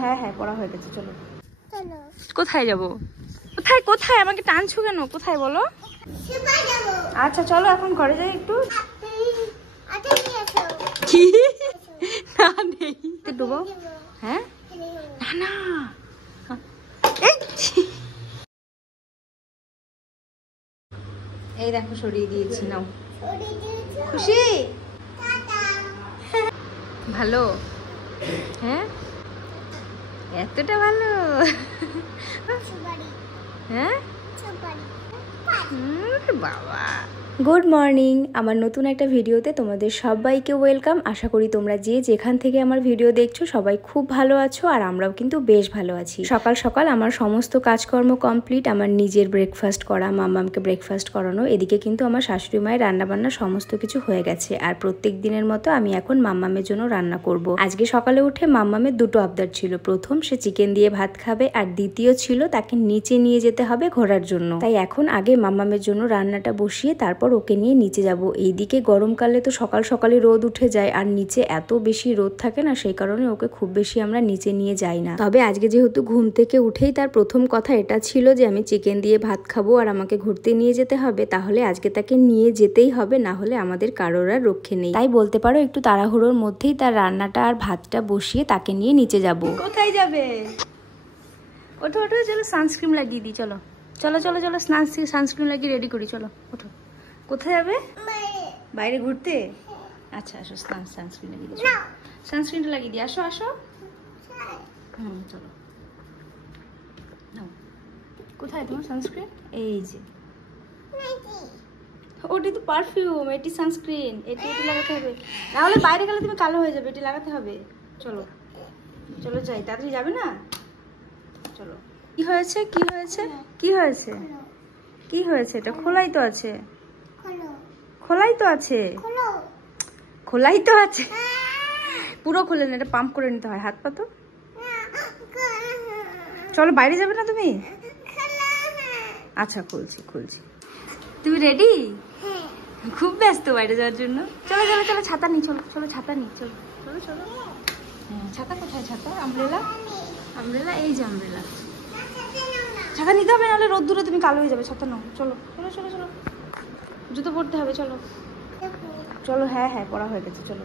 হ্যাঁ হ্যাঁ পড়া হয়ে গেছে, চলো। কোথায় যাব? কোথায় কোথায় আমাকে টানছো কেন? কোথায় বলো? আচ্ছা চলো এখন ঘরে যাই একটু। কি না নেই ডুবো? হ্যাঁ না না এই দেখো সরিয়ে দিয়েছি, নাও। খুশি? ভালো? হ্যাঁ এতটা ভালো? হ্যাঁ বাবা। গুড মর্নিং, আমার নতুন একটা ভিডিওতে তোমাদের সবাইকে ওয়েলকাম। আশা করি তোমরা যে যেখান থেকে আমার ভিডিও দেখছো সবাই খুব ভালো আছো, আর আমরাও কিন্তু বেশ ভালো আছি। সকাল সকাল আমার সমস্ত কাজকর্ম কমপ্লিট, আমার নিজের ব্রেকফাস্ট করা, মাম্মামকে ব্রেকফাস্ট করানো, এদিকে কিন্তু আমার শাশুড়ি মায়ের রান্নাবান্না সমস্ত কিছু হয়ে গেছে। আর প্রত্যেক দিনের মতো আমি এখন মাম্মামের জন্য রান্না করব। আজকে সকালে উঠে মাম্মামের দুটো আবদার ছিল। প্রথম, সে চিকেন দিয়ে ভাত খাবে, আর দ্বিতীয় ছিল তাকে নিচে নিয়ে যেতে হবে ঘোরার জন্য। তাই এখন আগে মাম্মামের জন্য রান্নাটা বসিয়ে তারপর ওকে নিয়ে নিচে যাব। এইদিকে গরমকালে তো সকাল সকালে রোদ উঠে যায়, আর নিচে এত বেশি রোদ থাকে না, সেই কারণে ওকে খুব বেশি আমরা নিচে নিয়ে যাই না। তবে আজকে যেহেতু ঘুম থেকে উঠেই তার প্রথম কথা এটা ছিল যে আমি চিকেন দিয়ে ভাত খাবো আর আমাকে ঘুরতে নিয়ে যেতে হবে, তাহলে আজকে তাকে নিয়ে যেতেই হবে, না হলে আমাদের কারোর আর রক্ষে নেই। তাই বলতে পারো একটু তাড়াহুড়োর মধ্যেই তার রান্নাটা আর ভাতটা বসিয়ে তাকে নিয়ে নিচে যাব। কোথায় যাবে? ওঠো ওঠো, চলো সানস্ক্রিন লাগিয়ে দিই। চলো চলো চলো চলো, সানস্ক্রিন লাগিয়ে রেডি করি। চলো ওঠো। কোথায় যাবে? বাইরে ঘুরতে? আচ্ছা আসো, সানস্ক্রিন লাগিয়ে দিই। সানস্ক্রিনটা লাগিয়ে দিই, আসো আসো। চলো নাও। কোথায় তোমার সানস্ক্রিন? এই যে, ওটি তো পারফিউম, এটি সানস্ক্রিন। এটি লাগাতে হবে, নাহলে বাইরে গেলে তুমি কালো হয়ে যাবে। এটি লাগাতে হবে। চলো চলো যাই, তাড়াতাড়ি যাবে না? চলো। কি হয়েছে? কি হয়েছে? কি হয়েছে? কি হয়েছে? এটা খোলাই তো আছে। খোলাই তো আছে। খোলাই তো আছে। পুরো খুলে না, এটা পাম্প করে নিতে হয়। হাত পা তো। চলো, বাইরে যাবে না তুমি? আচ্ছা খুলছি খুলছি। তুমি রেডি? খুব ব্যস্ত বাইরে যাওয়ার জন্য। চলো চলো চলো, ছাতা নি। চলো চলো ছাতা নি। চলো চলো চলো। ছাতা কোথায়? ছাতা, আমব্রেলা। আমব্রেলা এই যে আমব্রেলা। ছাতা নিতে হবে, নাহলে রোদ দূরে তুমি কালো হয়ে যাবে। ছাতা নাও। চলো চলো চলো চলো, জুতো পরতে হবে। চলো চলো। হ্যাঁ হ্যাঁ পড়া হয়ে গেছে, চলো।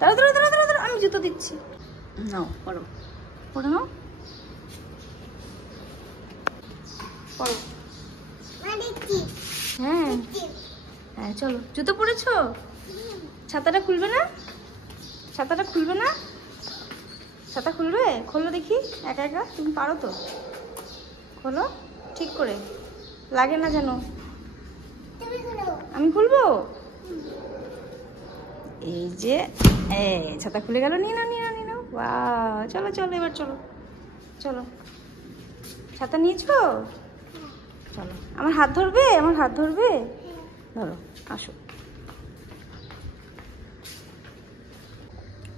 দাঁড়া দাঁড়া দাঁড়া দাঁড়া, আমি জুতো দিচ্ছি। নাও পড়ো, পড়ে নাও, পড়ো। হ্যাঁ হ্যাঁ চলো। জুতো পরেছো? ছাতাটা খুলবে না? ছাতাটা খুলবে না? ছাতা খুলবে? খোলো দেখি একা একা, তুমি পারো তো। খোলো ঠিক করে, লাগে না যেন। আমি খুলবো? এই যে, ছাতা খুলে গেল। নিয়ে নাও নিয়ে নাও নিয়ে নাও। বাহ, চলো চলো এবার চলো চলো। ছাতা নিয়েছো? চলো, আমার হাত ধরবে? আমার হাত ধরবে? ধরো, আসো।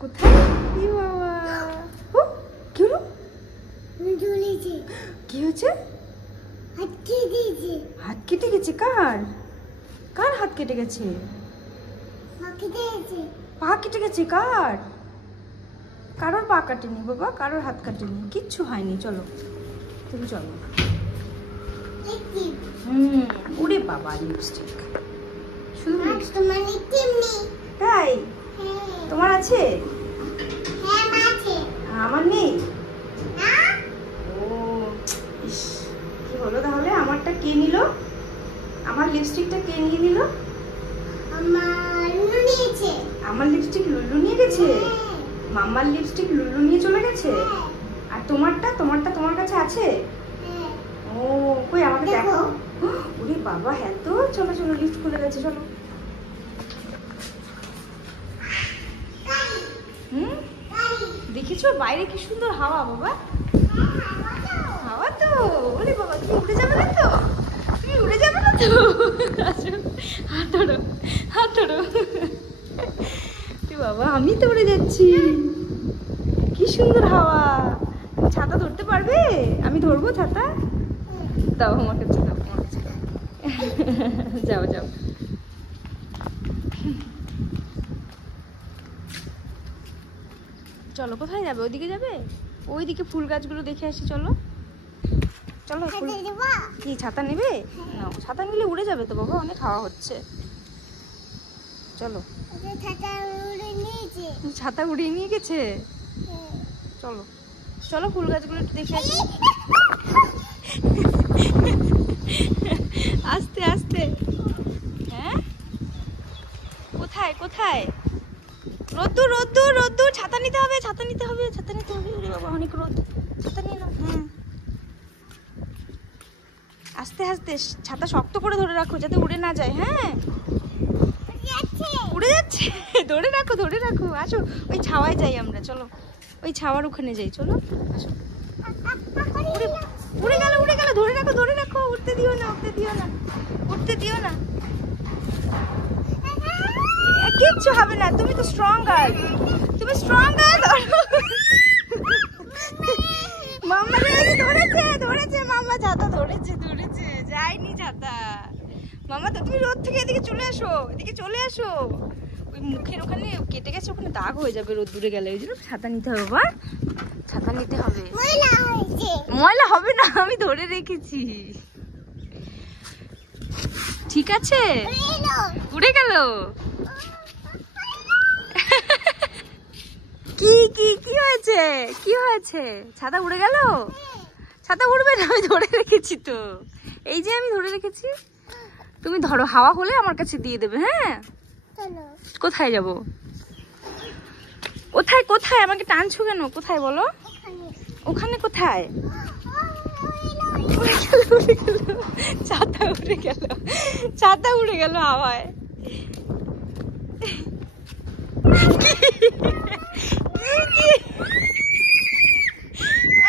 কোথায়? বাবা, কি হলো? কি হয়েছে? হাত কেটে গেছে? কার? কার হাত কেটে গেছে? পা কেটে গেছে? কার? কারোর পা কাটেনি বাবা, কারোর হাত কাটেনি, কিচ্ছু হয়নি। চলো তুমি চলো। ওরে বাবা, লিপস্টিক। শুধু তাই? তোমার আছে? আমার নেই। ও ইস, কি হলো তাহলে? আমারটা কে নিল? আমার লিপস্টিকটা কে নিয়ে নিল? আমার লিপস্টিক লুল্লু নিয়ে গেছে? মাম্মার লিপস্টিক লুল্লু নিয়ে চলে গেছে? আর তোমারটা? তোমারটা তোমার কাছে আছে? ও কই, আমাকে দেখো। ওরে বাবা, হ্যাঁ তো। চলো চলো, লিফট খুলে গেছে, চলো। দেখেছো বাইরে কি সুন্দর হাওয়া বাবা? হাওয়া তো। ওরে বাবা, তুমি উড়ে যাবে না তো? তুমি উড়ে যাবে না তো? হাত ধরো, হাত ধরো। বাবা, আমি তো উড়ে যাচ্ছি। কি সুন্দর হাওয়া। তুমি ছাতা ধরতে পারবে? আমি ধরবো ছাতা? দাও আমার কাছে, দাও আমার কাছে। যাও যাও। চলো, কোথায় যাবে? ওইদিকে যাবে? ওইদিকে ফুল গাছগুলো দেখে আসি, চলো চলো। কি ছাতা নেবে? না, ছাতা নিলে উড়ে যাবে তো বাবা, অনেক হাওয়া হচ্ছে। চলো। ছাতা উড়িয়ে নিয়ে গেছে? চলো চলো, ফুল গাছগুলো একটু দেখে আসি। আস্তে আস্তে। হ্যাঁ, কোথায় কোথায়? রোদ্দুর রোদ্দুর রোদ্দুর, ছাতা নিতে হবে, ছাতা নিতে হবে, ছাতা নিতে হবে। ওরে বাবা, অনেক রোদ, ছাতা নিয়ে নাও। হ্যাঁ, আস্তে আস্তে, ছাতা শক্ত করে ধরে রাখো যাতে উড়ে না যায়। হ্যাঁ, উড়ে যাচ্ছে, ধরে রাখো ধরে রাখো। আসো, ওই ছাওয়ায় যাই আমরা, চলো ওই ছাওয়ার ওখানে যাই, চলো আসো। উড়ে গেল উড়ে গেল, ধরে রাখো ধরে রাখো, উঠতে দিও না উঠতে দিও না উঠতে দিও না। কিচ্ছু হবে না, তুমি তো স্ট্রং গার্ল, তুমি স্ট্রং গার্ল। মাম্মা ধরেছে ধরেছে, মাম্মা ছাতা ধরেছে ধরেছে, যায়নি ছাতা। মাম্মা তো তুমি রোদ থেকে এদিকে চলে আসো, এদিকে চলে আসো। ওই মুখের ওখানে কেটে গেছে, ওখানে দাগ হয়ে যাবে রোদ দূরে গেলে, ওই জন্য ছাতা নিতে হবে। বাবা, ছাতা নিতে হবে। ময়লা হবে না, আমি ধরে রেখেছি। ঠিক আছে, উড়ে গেল। কি কি কি হয়েছে? কি হয়েছে? ছাতা উড়ে গেল? ছাতা উড়বে না, আমি ধরে রেখেছি তো, এই যে আমি ধরে রেখেছি। তুমি ধরো, হাওয়া হলে আমার কাছে দিয়ে দেবে। হ্যাঁ, কোথায় যাব? কোথায় কোথায়? আমাকে টানছো কেন? কোথায় বলো? ওখানে কোথায়? উড়ে গেল উড়ে গেল, ছাতা উড়ে গেল, ছাতা উড়ে গেল হাওয়ায়।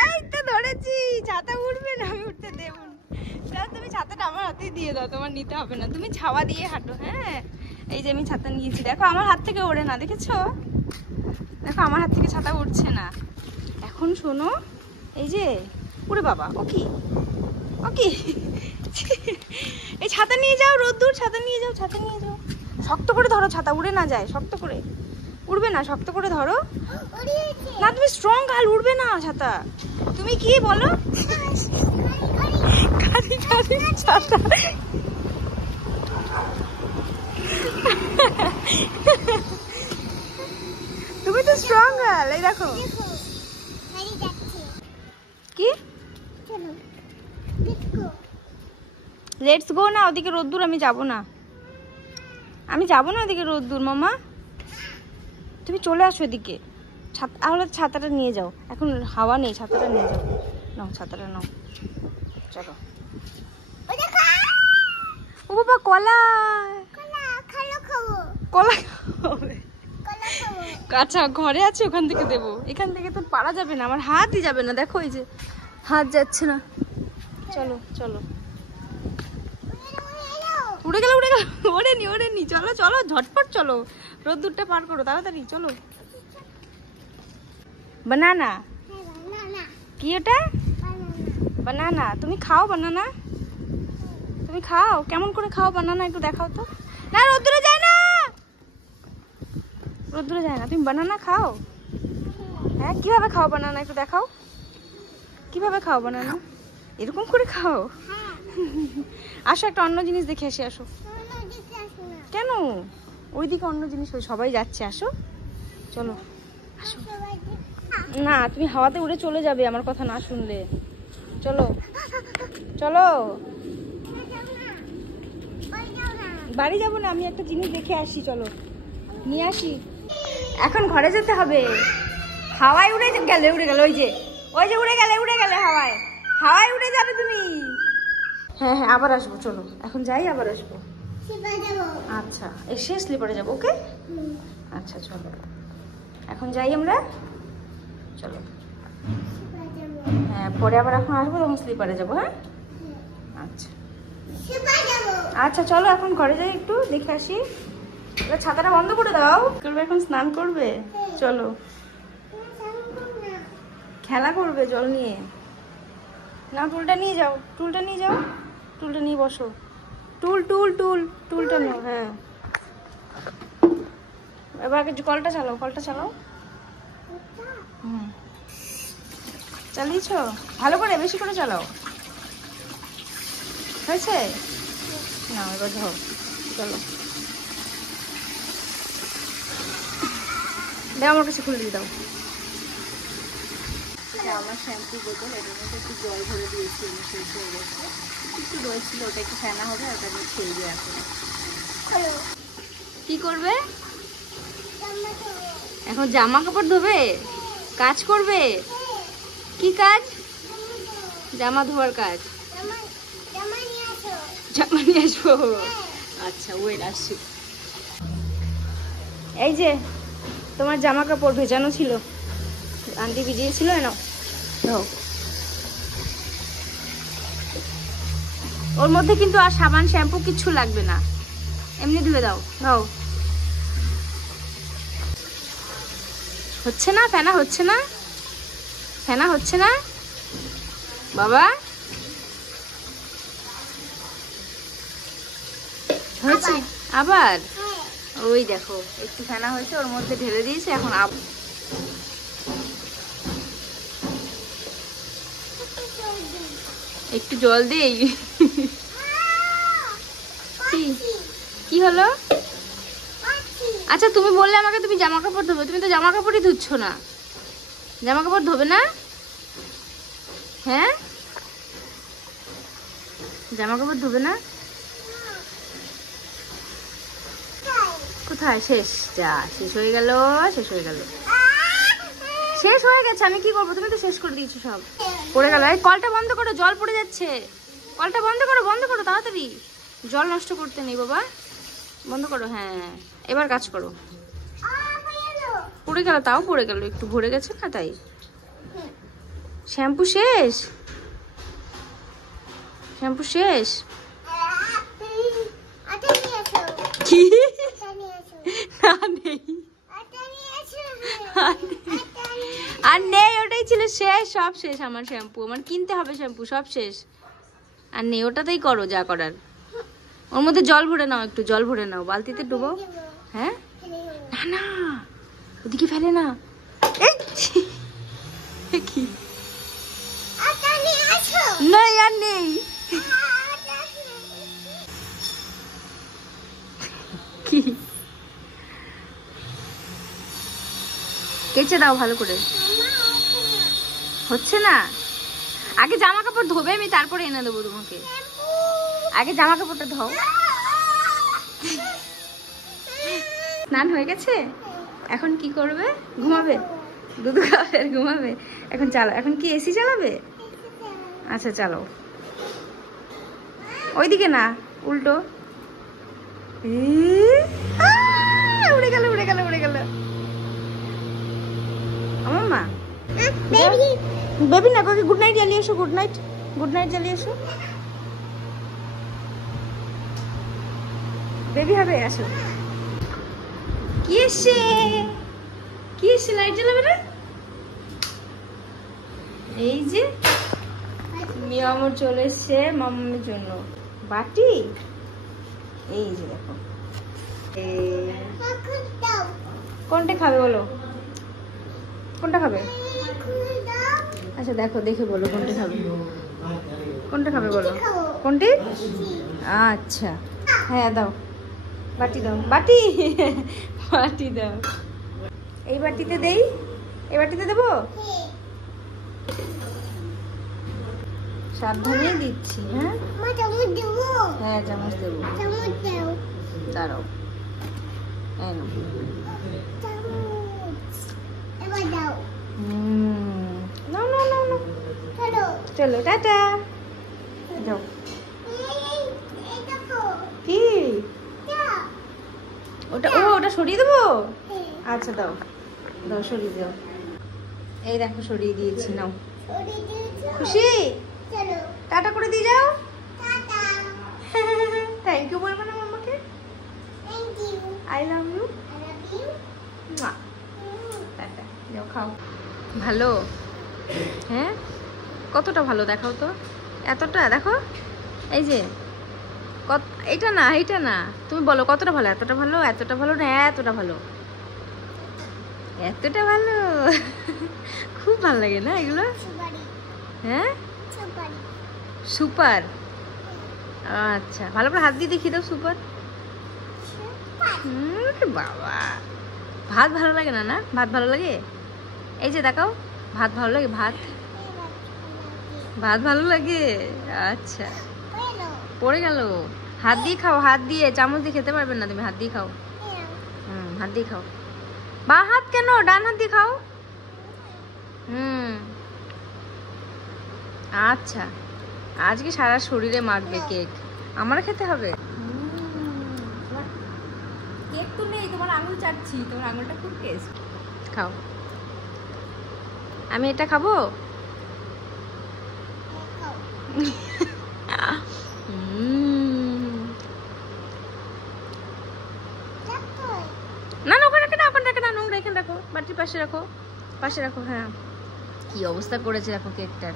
এই তো ধরেছি, ছাতা উড়বে না, আমি উঠতে দেব না। তুমি ছাতাটা আমার হাতে দিয়ে দাও, তোমার নিতে হবে না, তুমি ছাওয়া দিয়ে হাঁটো। হ্যাঁ, এই যে আমি ছাতা নিয়েছি, দেখো আমার হাত থেকে ওড়ে না, দেখেছো? দেখো আমার হাত থেকে ছাতা উঠছে না। এখন শোনো, এই যে উড়ে বাবা, ও কি ও কি, এই ছাতা নিয়ে যাও, রোদ্দুর, ছাতা নিয়ে যাও, ছাতা নিয়ে যাও। শক্ত করে ধরো, ছাতা উড়ে না যায়, শক্ত করে। উড়বে না, শক্ত করে ধরো না, তুমি স্ট্রং গার্ল, উড়বে না ছাতা। তুমি কি বলো? কারি কারি ছাতা। তুমি তো স্ট্রং গার্ল, এই দেখো। কি লেটস গো না, ওদিকে রোদ্দুর, আমি যাব না, আমি যাব না ওদিকে রোদ্দুর। মামা, তুমি চলে আসো এদিকে, তাহলে ছাতাটা নিয়ে যাও, এখন হাওয়া নেই, ছাতাটা নিয়ে যাও। নাও ছাতাটা নাও, চলো। ও বাবা, কলা, কলা খাবে? আচ্ছা, ঘরে আছে, ওখান থেকে দেবো। এখান থেকে তো পারা যাবে না, আমার হাতই যাবে না, দেখো এই যে হাত যাচ্ছে না। চলো চলো, উড়ে গেল উড়ে গেল, ওড়ে নি ওড়ে নি, চলো চলো ঝটপট চলো, রোদ্দুরটা পার করো তাড়াতাড়ি, চলো। বানানা? কি ওটা? বানানা? তুমি খাও বানানা? তুমি খাও? কেমন করে খাও বানানা, একটু দেখাও তো। না, রোদ্দুরে যায় না, রোদ্দুরে যায় না, তুমি বানানা খাও? হ্যাঁ, কিভাবে খাও বানানা, একটু দেখাও, কিভাবে খাও বানানা? এরকম করে খাও? আসো, একটা অন্য জিনিস দেখে আসি, আসো। কেন? ওইদিকে অন্য জিনিস, সবাই যাচ্ছে, আসো চলো আসো। না, তুমি হাওয়াতে উড়ে চলে যাবে আমার কথা না শুনলে। চলো চলো, বাড়ি যাবো না, আমি একটা জিনিস দেখে আসি, চলো নিয়ে আসি। এখন ঘরে যেতে হবে, হাওয়ায় উড়ে গেলে উড়ে গেল, ওই যে উড়ে গেলে হাওয়ায়, হাওয়ায় উড়ে যাবে তুমি। হ্যাঁ হ্যাঁ, আবার আসবো, চলো এখন যাই, আবার আসবো। আচ্ছা, এসে স্লিপারে যাবো, ওকে? আচ্ছা চলো, এখন যাই আমরা, চলো। হ্যাঁ, পরে আবার এখন আসবো, তখন স্লিপারে যাবো। হ্যাঁ, আচ্ছা আচ্ছা, চলো এখন ঘরে যাই, একটু দেখে আসি। ছাতাটা বন্ধ করে দাও, করবে এখন, স্নান করবে, চলো। খেলা করবে জল নিয়ে? না, টুলটা নিয়ে যাও, টুলটা নিয়ে যাও, টুলটা নিয়ে বসো, টুল টুল টুল টুলটা নাও। হ্যাঁ, এবার কলটা চালাও, কলটা চালাও। চালিয়েছো? ভালো করে, বেশি করে চালাও। হয়েছে? না এবার ধরো, চলো দাও আমার কাছে, খুলে দিয়ে দাও। আমার শ্যাম্পু বোতল, এটার মধ্যে একটু জল ভরে দিয়েছি, শেষ হয়ে গেছে। একটু জল ছিল, ওটা একটু ফেনা হবে, ওটা নিয়ে খেলবে এখন। কি করবে এখন? জামা কাপড় ধোবে, কাজ করবে। কি কাজ? জামা ধোয়ার কাজ। জামা নিয়ে আসবো? আচ্ছা ওয়েট, আসছি। এই যে তোমার জামা কাপড় ভেজানো ছিল, আন্টি ভিজিয়েছিল, নাও ধো। ওর মধ্যে কিন্তু আর সাবান শ্যাম্পু কিচ্ছু লাগবে না, এমনি ধুয়ে দাও। দাও। হচ্ছে না? ফেনা হচ্ছে না? ফেনা হচ্ছে না বাবা? হয়েছে আবার? ওই দেখো একটু ফেনা হয়েছে, ওর মধ্যে ঢেলে দিয়েছে, এখন একটু জল দেই। কি হলো? আচ্ছা তুমি বললে আমাকে তুমি জামা কাপড় ধোবে, তুমি তো জামা কাপড়ই ধুচ্ছ না। জামা কাপড় ধোবে না? হ্যাঁ, জামা কাপড় ধোবে না? কোথায়? শেষ? যা, শেষ হয়ে গেল, শেষ হয়ে গেল, শেষ হয়ে গেছে। আমি কি করবো? তুমি তো শেষ করে দিয়েছো সব। পড়ে গেল। এই কলটা বন্ধ করো, জল পড়ে যাচ্ছে। কলটা বন্ধ করো, বন্ধ করো তাড়াতাড়ি, জল নষ্ট করতে নেই বাবা, বন্ধ করো। হ্যাঁ এবার কাজ করো। পড়ে গেল, তাও পড়ে গেল, একটু ভরে গেছে না তাই। শ্যাম্পু শেষ? শ্যাম্পু শেষ? কি? না নেই, আর নেই, ওটাই ছিল শেষ, সব শেষ। আমার শ্যাম্পু, আমার কিনতে হবে শ্যাম্পু, সব শেষ, আর নেই। ওটাতেই করো যা করার। ওর মধ্যে জল ভরে নাও, একটু জল ভরে নাও, বালতিতে ডুবো। হ্যাঁ, না না ওদিকে ফেলে না। কি নাই, আর নেই। কি? কেচে দাও ভালো করে। হচ্ছে না? আগে জামা কাপড় ধোবে, আমি তারপরে এনে দেবো তোমাকে। আগে জামা কাপড়টা ধোও। স্নান হয়ে গেছে? এখন কি করবে? ঘুমাবে? দুধ খাবে আর ঘুমাবে? এখন চালাও। এখন কি এসি চালাবে? আচ্ছা চালাও। ওইদিকে না, উল্টো। উড়ে গেল, উড়ে গেল, উড়ে গেল। আমার মা বেবি না, কাকে গুড নাইট জ্বালিয়ে এসো। গুড নাইট, গুড নাইট জ্বালিয়ে এসো। বেবি হবে, আসো। কি এসছে? কি এসছে? লাইট জ্বালাবে না? এই যে মিয়ামর চলে এসছে মাম্মার জন্য বাটি। এই যে দেখো, কোনটা খাবে বলো? কোনটা খাবে? আচ্ছা দেখো, দেখে বলো কোনটা খাবে। কোনটা খাবে বলো? কোনটি? আচ্ছা হ্যাঁ দাও, বাটি দাও, বাটি। বাটি দাও। এই বাটিতে দেই? এই বাটিতে দেবো? সাবধানে দিচ্ছি। হ্যাঁ হ্যাঁ চামচ দেবো, দাঁড়াও। চলো টাটা। যাও। কি ওটা? ও ওটা সরিয়ে দেবো? আচ্ছা দাও, দাও সরিয়ে দাও। এই দেখো সরিয়ে দিয়েছি, নাও। খুশি? টাটা করে দিয়ে যাও। থ্যাংক ইউ বলবো না মামাকে? I love you. টাটা, যাও খাও। ভালো? হ্যাঁ কতটা ভালো দেখাও তো। এতটা দেখো, এই যে এটা না, এটা না, তুমি বলো কতটা ভালো। এতটা ভালো, এতটা ভালো না এতটা ভালো? এতটা ভালো? খুব ভালো লাগে না এগুলো? হ্যাঁ, সুপার। আচ্ছা, ভালো করে হাত দিয়ে দেখিয়ে দাও সুপার। বাবা, ভাত ভালো লাগে না? না, ভাত ভালো লাগে। এই যে দেখাও, ভাত ভালো লাগে। ভাত ভাত ভালো লাগে। আচ্ছা, পড়ে গেল। হাত দিয়ে খাও, হাত দিয়ে, চামচ দিয়ে খেতে পারবেন না তুমি, হাত দিয়ে খাও। হাত দিয়ে খাও। বা হাত কেন, ডান হাত দিয়ে খাও। আচ্ছা, আজকে সারা শরীরে মাখবে কেক। আমার খেতে হবে। কেক তো নেই, তোমার আঙুল চাটছি, তোমার আঙুলটা খুব টেস্ট। খাও। আমি এটা খাবো। না না, ওখানে রাখো না, ওখানে রাখো না, নোংরা এখানে রাখো, বাটির পাশে রাখো, পাশে রাখো। হ্যাঁ, কি অবস্থা করেছে দেখো কেকটার।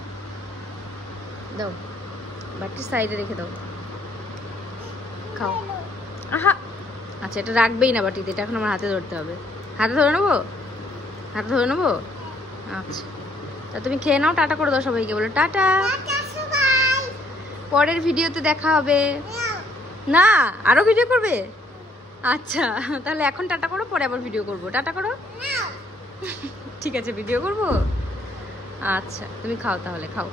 দাও, বাটির সাইডে রেখে দাও। খাও। আহা, আচ্ছা, এটা রাখবেই না বাটিতে, এটা এখন আমার হাতে ধরতে হবে। হাতে ধরে নেবো? হাতে ধরে নেবো? আচ্ছা, তা তুমি খেয়ে নাও, টাটা করে দাও সবাইকে, বলো টাটা। পরের ভিডিওতে দেখা হবে। না, আরো ভিডিও করবে? আচ্ছা, তাহলে এখন টাটা করো, পরে আবার ভিডিও করবো। টাটা করো। ঠিক আছে, ভিডিও করবো। আচ্ছা, তুমি খাও তাহলে, খাও।